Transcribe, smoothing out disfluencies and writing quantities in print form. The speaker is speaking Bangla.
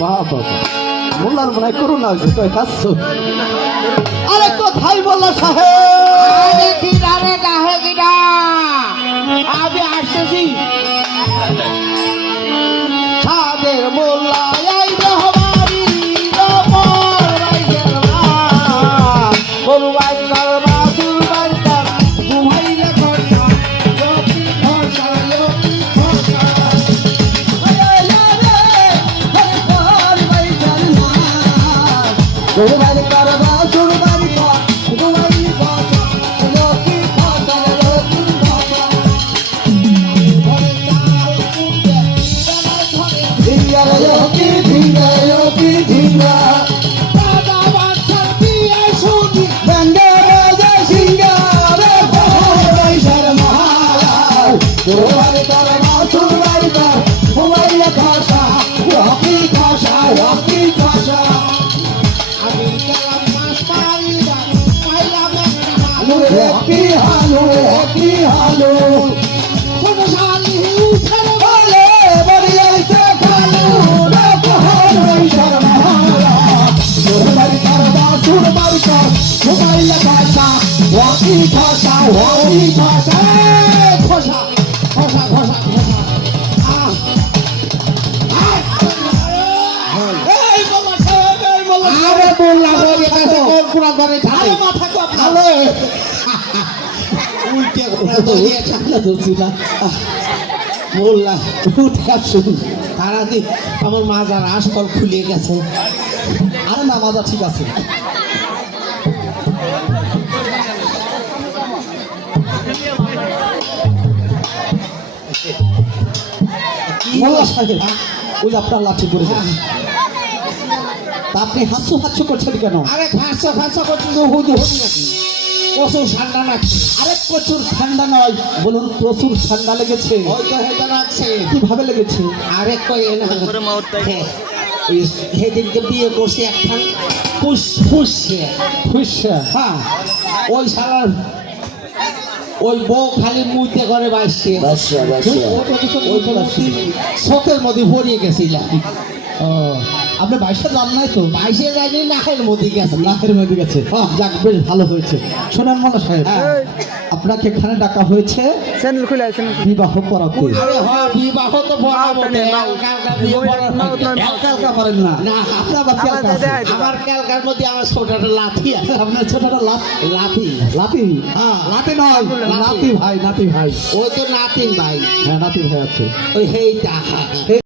বাবা মোল্লার মনে হয় করোনা হয়েছে তো কাচ্ছ আরে কোথায় মোল্লা সাহেব আমি আসতেছি ছাদের মোল্লা আমার মাজার আশকল খুলে গেছে। আরে না মাজা ঠিক আছে মোল্লা সাহেব ওই যে আপনার লাঠি পড়ে গেছে তা আপনি হাস্য হাস্য করছেন কেন? আরে খাসা খাসা করছি তো হুদু হুদু নাকি প্রচুর ঠান্ডা লাগছে। আরে প্রচুর ঠান্ডা নয় বলুন প্রচুর ঠান্ডা লেগেছে। ওই তো হেঁটে রাখছে কিভাবে লেগেছে? আরে কই না সেদিনকে বিয়ে করছে একখান ফুসফুসে খুশা হ্যাঁ ওই শালার ওই বউ খালি মুইতে করে বাইসছে শোকের মধ্যে ভরিয়ে গেছিলাম। ও আপনি বাইশে যান নাই তো? বাইসে যায়নি নাকের মধ্যে গেছে। নাকের মধ্যে গেছে যাক বেশ ভালো হয়েছে। শোনেন মোল্লা সাহেব আপনাকে এখানে ডাকা হয়েছে বিবাহ পড়াতে। আরে হয় বিবাহ তো পড়াবো ক্যালকা পারেন না না আপনার আবার ক্যালকা আছে। আমার ক্যালকার মধ্যে আমার ছোটটা লাথি আছে। আপনার ছোটটা লাথি লাতি হ্যাঁ লাতি নয় নাতি ভাই নাতি ভাই ওই তো নাতিন ভাই হ্যাঁ নাতি ভাই আছে ওই হেইটা